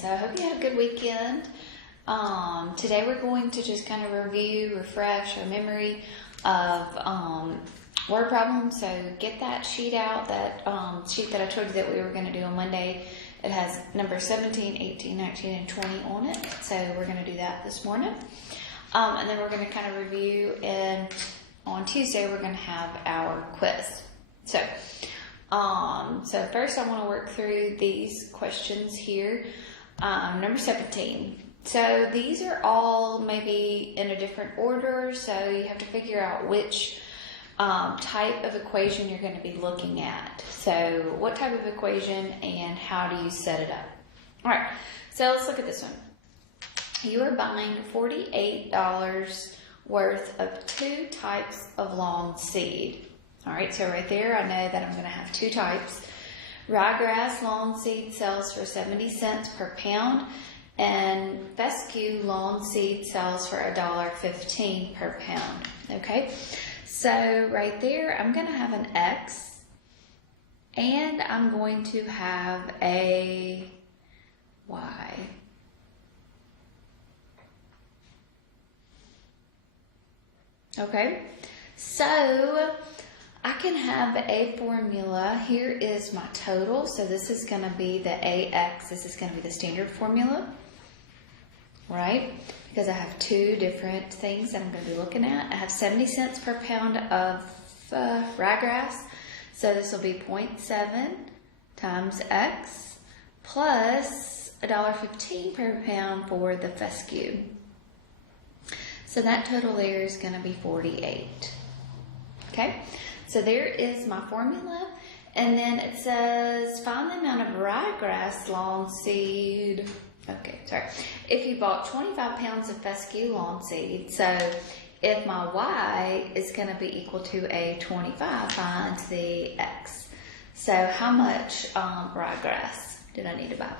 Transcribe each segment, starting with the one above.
So I hope you had a good weekend. Today we're going to just kind of review, refresh our memory of word problems. So get that sheet out, that sheet that I told you that we were going to do on Monday. It has numbers 17, 18, 19, and 20 on it. So we're going to do that this morning. And then we're going to kind of review, and on Tuesday we're going to have our quiz. So first I want to work through these questions here. Number 17. So these are all maybe in a different order, so you have to figure out which type of equation you're going to be looking at. So what type of equation and how do you set it up? All right, so let's look at this one. You are buying $48 worth of two types of lawn seed. All right, so right there I know that I'm going to have two types. Ryegrass lawn seed sells for 70 cents per pound, and fescue lawn seed sells for $1.15 per pound. Okay, so right there I'm going to have an X, and I'm going to have a Y. Okay, so I can have a formula. Here is my total. So this is going to be the AX. This is going to be the standard formula, right? Because I have two different things that I'm going to be looking at. I have 70 cents per pound of ryegrass. So this will be 0.7 times X plus $1.15 per pound for the fescue. So that total there is going to be 48. Okay, so there is my formula. And then it says, find the amount of ryegrass lawn seed. Okay, sorry. If you bought 25 pounds of fescue lawn seed, so if my Y is going to be equal to a 25, find the X. So how much ryegrass did I need to buy?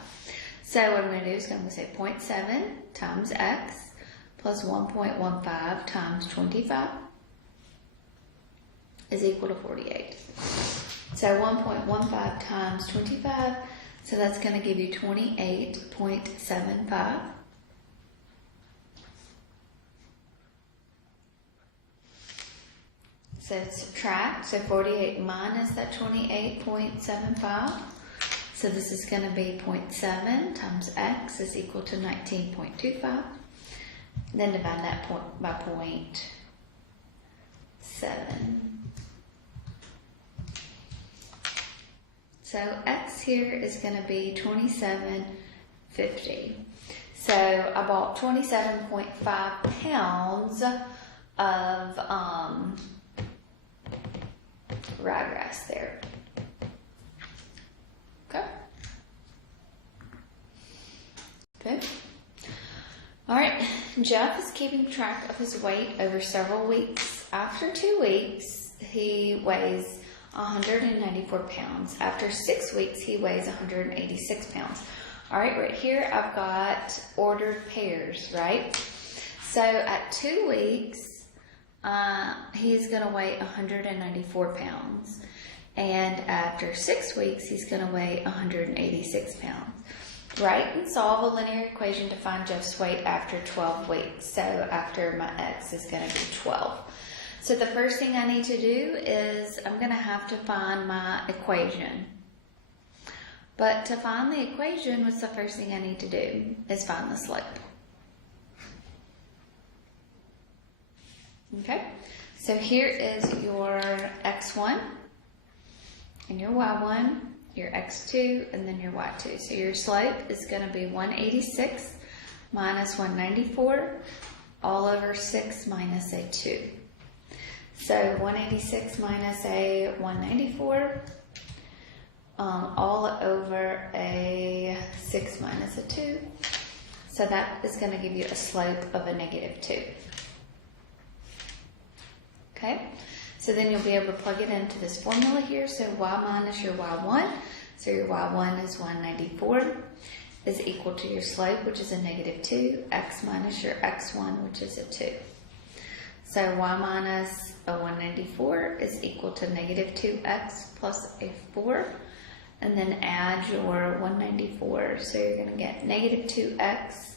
So what I'm going to do is I'm going to say 0.7 times X plus 1.15 times 25 is equal to 48. So 1.15 times 25, so that's going to give you 28.75. So subtract, so 48 minus that 28.75. So this is going to be 0.7 times X is equal to 19.25. Then divide that by 0.7. So X here is going to be 27.50. So I bought 27.5 pounds of ryegrass there. Okay. Good. All right, Jeff is keeping track of his weight over several weeks. After 2 weeks, he weighs 194 pounds. After 6 weeks, he weighs 186 pounds. All right here I've got ordered pairs, right? So at 2 weeks, he's going to weigh 194 pounds. And after 6 weeks, he's going to weigh 186 pounds. Write and solve a linear equation to find Jeff's weight after 12 weeks. So after my X is going to be 12. So the first thing I need to do is I'm going to have to find my equation. But to find the equation, what's the first thing I need to do is find the slope. Okay, so here is your X1 and your Y1, your X2, and then your Y2. So your slope is going to be 186 minus 194 all over 6 minus a 2. So 186 minus a 194 all over a 6 minus a 2. So that is going to give you a slope of a -2. Okay, so then you'll be able to plug it into this formula here. So Y minus your Y1, so your Y1 is 194, is equal to your slope, which is a -2, X minus your X1, which is a 2. So Y minus a 194 is equal to -2X plus a 4, and then add your 194. So you're going to get negative 2x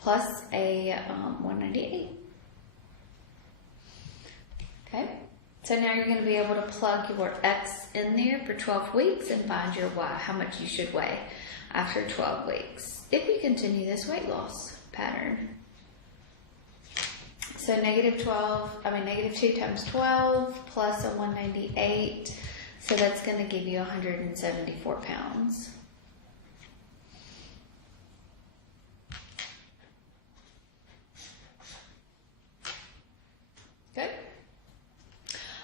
plus a 198. Okay, so now you're going to be able to plug your x in there for 12 weeks and find your y, how much you should weigh after 12 weeks if you continue this weight loss pattern. So negative 2 times 12 plus a 198, so that's going to give you 174 pounds. Good.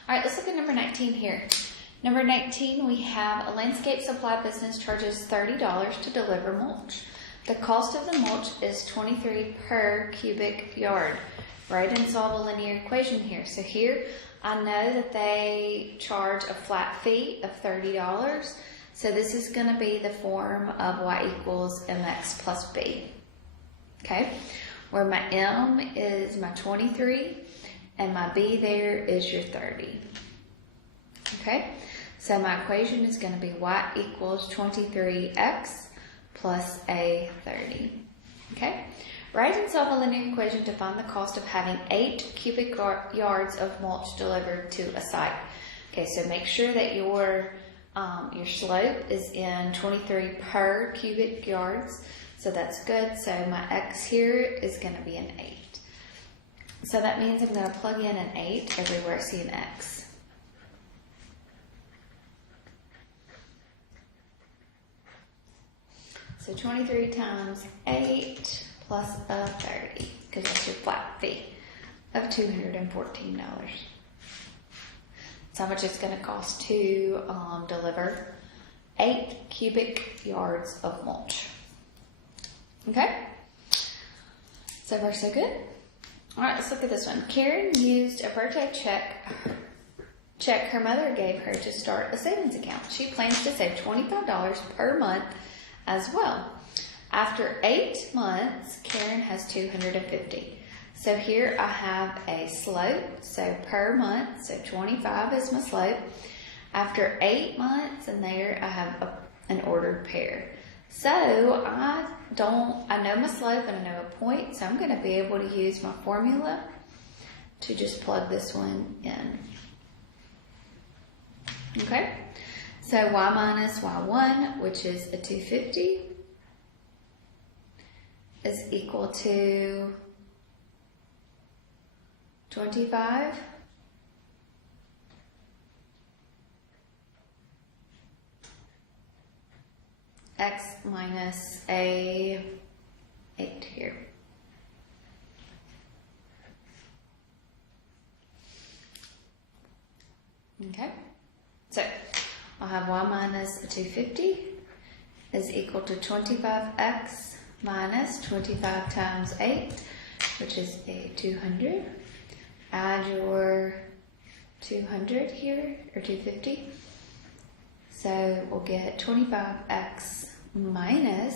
All right, let's look at number 19 here. Number 19, we have a landscape supply business charges $30 to deliver mulch. The cost of the mulch is $23 per cubic yard. Write and solve a linear equation here. So here, I know that they charge a flat fee of $30. So this is going to be the form of y equals mx plus b. Okay, where my m is my 23 and my b there is your 30. Okay, so my equation is going to be y equals 23x plus a 30. Okay. Write and solve a linear equation to find the cost of having 8 cubic yards of mulch delivered to a site. Okay, so make sure that your slope is in 23 per cubic yards. So that's good. So my x here is going to be an 8. So that means I'm going to plug in an 8 everywhere I see an x. So 23 times 8 plus a 30, because that's your flat fee of $214. That's how much it's going to cost to deliver 8 cubic yards of mulch. Okay? So far, so good. All right, let's look at this one. Karen used a birthday check her mother gave her to start a savings account. She plans to save $25 per month as well. After 8 months, Karen has $250. So here I have a slope, so per month, so 25 is my slope. After 8 months, and there I have an ordered pair. So I know my slope and I know a point, so I'm going to be able to use my formula to just plug this one in. Okay, so y minus y1, which is a 250, is equal to 25 x minus a 8 here. Okay, so I'll have y minus 250 is equal to 25x minus 25 times 8, which is a 200. Add your 200 here, or 250. So we'll get 25x minus,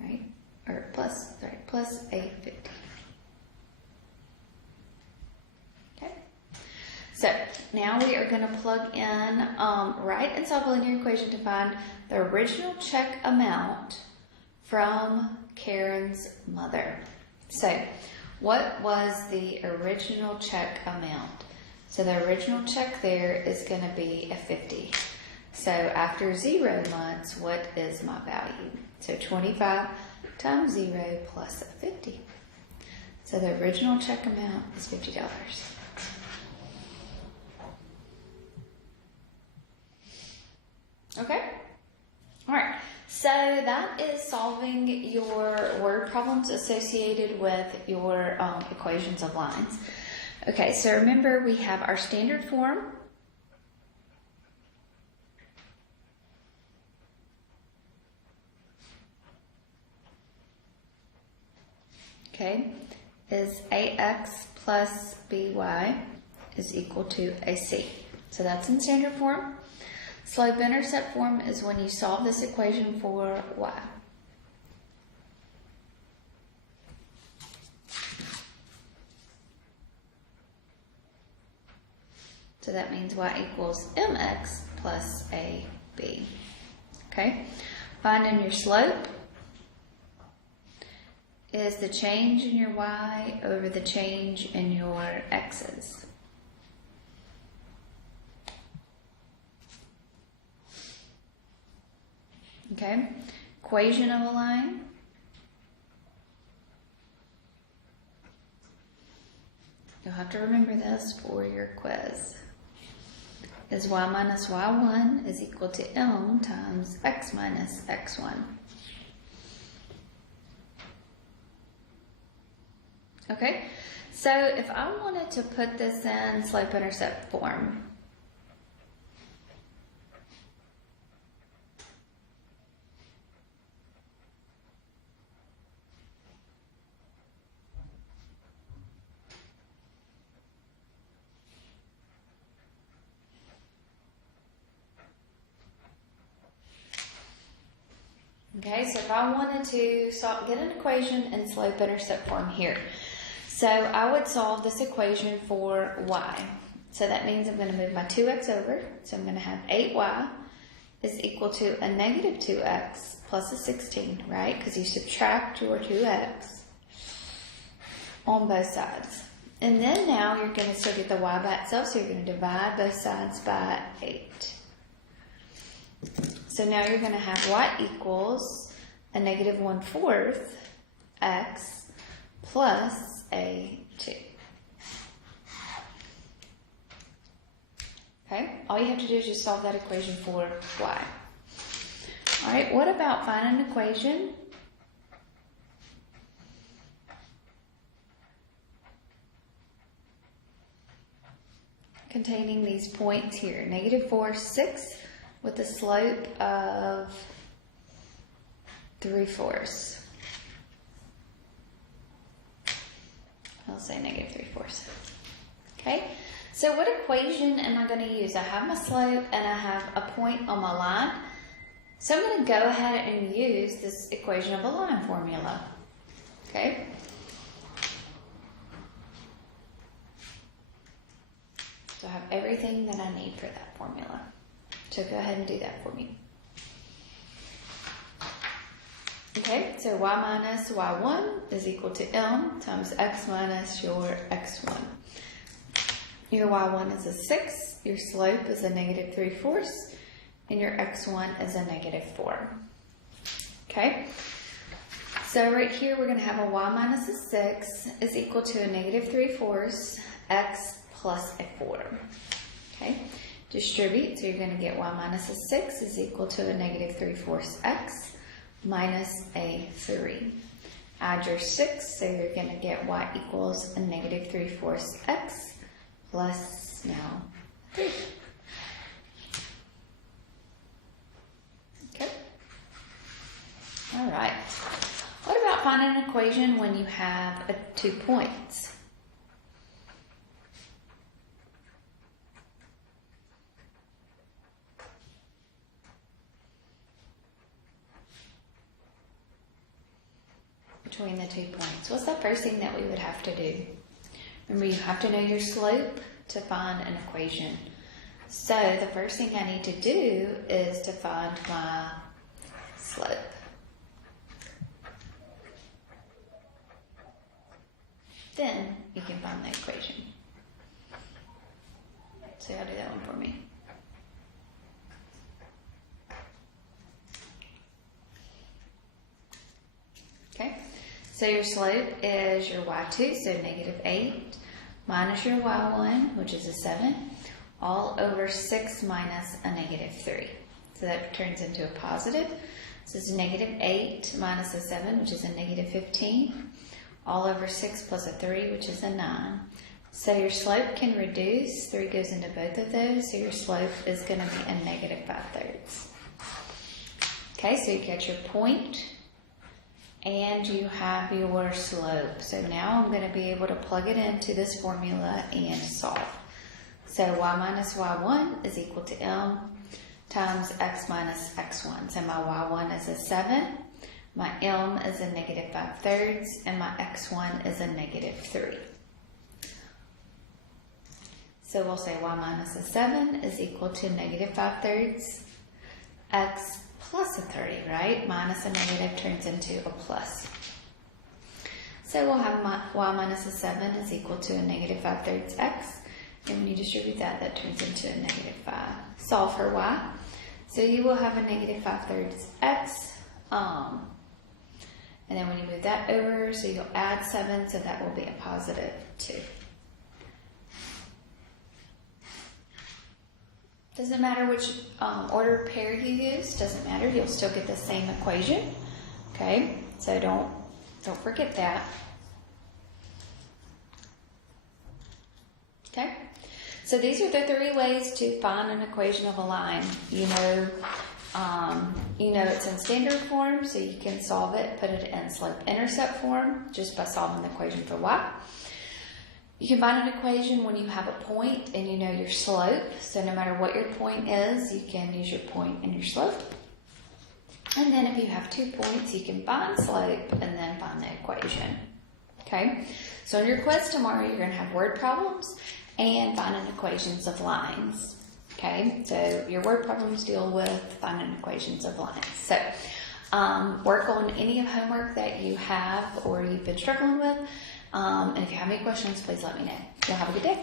right, or plus, sorry, plus a 50. Okay. So now we are going to plug in, write and solve a linear equation to find the original check amount from Karen's mother. So what was the original check amount? So the original check there is going to be a 50. So after 0 months, what is my value? So 25 times 0 plus 50. So the original check amount is $50. Okay? All right. So that is solving your word problems associated with your equations of lines. Okay, so remember we have our standard form. Okay, is AX plus BY is equal to AC. So that's in standard form. Slope-intercept form is when you solve this equation for y. So that means y equals mx plus ab. b. Okay? Finding your slope is the change in your y over the change in your x's. Okay? Equation of a line. You'll have to remember this for your quiz. Is y minus y1 is equal to m times x minus x1. Okay, so if I wanted to put this in slope-intercept form, okay, so if I wanted to get an equation in slope-intercept form here, so I would solve this equation for y. So that means I'm going to move my 2x over. So I'm going to have 8y is equal to a negative 2x plus a 16, right? Because you subtract your 2x on both sides. And then now you're going to still get the y by itself, so you're going to divide both sides by 8. So now you're going to have y equals a negative 1/4 x plus a 2. Okay, all you have to do is just solve that equation for y. All right, what about finding an equation containing these points here? Negative 4, 6 with a slope of 3/4. I'll say negative 3/4. Okay, so what equation am I going to use? I have my slope and I have a point on my line. So I'm going to go ahead and use this equation of a line formula. Okay. So I have everything that I need for that formula. So go ahead and do that for me. Okay, so y minus y1 is equal to m times x minus your x1. Your y1 is a 6, your slope is a negative 3/4, and your x1 is a negative 4. Okay, so right here we're going to have a y minus a 6 is equal to a negative 3/4 x plus a 4. Okay, distribute, so you're going to get y minus a 6 is equal to a negative 3/4 x minus a 3. Add your 6, so you're going to get y equals a negative 3/4 x plus now 3. Okay. All right. What about finding an equation when you have 2 points? Between the 2 points. What's the first thing that we would have to do? Remember, you have to know your slope to find an equation. So the first thing I need to do is to find my slope. Then you can find the equation. So y'all do that one for me. Okay. So your slope is your y2, so negative 8, minus your y1, which is a 7, all over 6 minus a negative 3. So that turns into a positive. So it's negative 8 minus a 7, which is a negative 15, all over 6 plus a 3, which is a 9. So your slope can reduce. 3 goes into both of those, so your slope is going to be a negative 5/3. Okay, so you get your point. And you have your slope. So now I'm going to be able to plug it into this formula and solve. So y minus y1 is equal to m times x minus x1. So my y1 is a 7, my m is a negative 5/3, and my x1 is a negative 3. So we'll say y minus a 7 is equal to negative 5/3 x plus a 30, right? Minus a negative turns into a plus. So we'll have y minus a 7 is equal to a negative 5/3 x. And when you distribute that, that turns into a negative 5. Solve for y. So you will have a negative 5/3 x. And then when you move that over, so you'll add 7, so that will be a positive 2. Doesn't matter which order pair you use, doesn't matter, you'll still get the same equation. Okay, so don't forget that. Okay, so these are the 3 ways to find an equation of a line. You know it's in standard form, so you can solve it, put it in slope-intercept form just by solving the equation for y. You can find an equation when you have a point and you know your slope. So no matter what your point is, you can use your point and your slope. And then if you have 2 points, you can find slope and then find the equation. Okay, so in your quiz tomorrow, you're going to have word problems and finding equations of lines. Okay, so your word problems deal with finding equations of lines. So work on any of homework that you have or you've been struggling with. And if you have any questions, please let me know. You'll have a good day.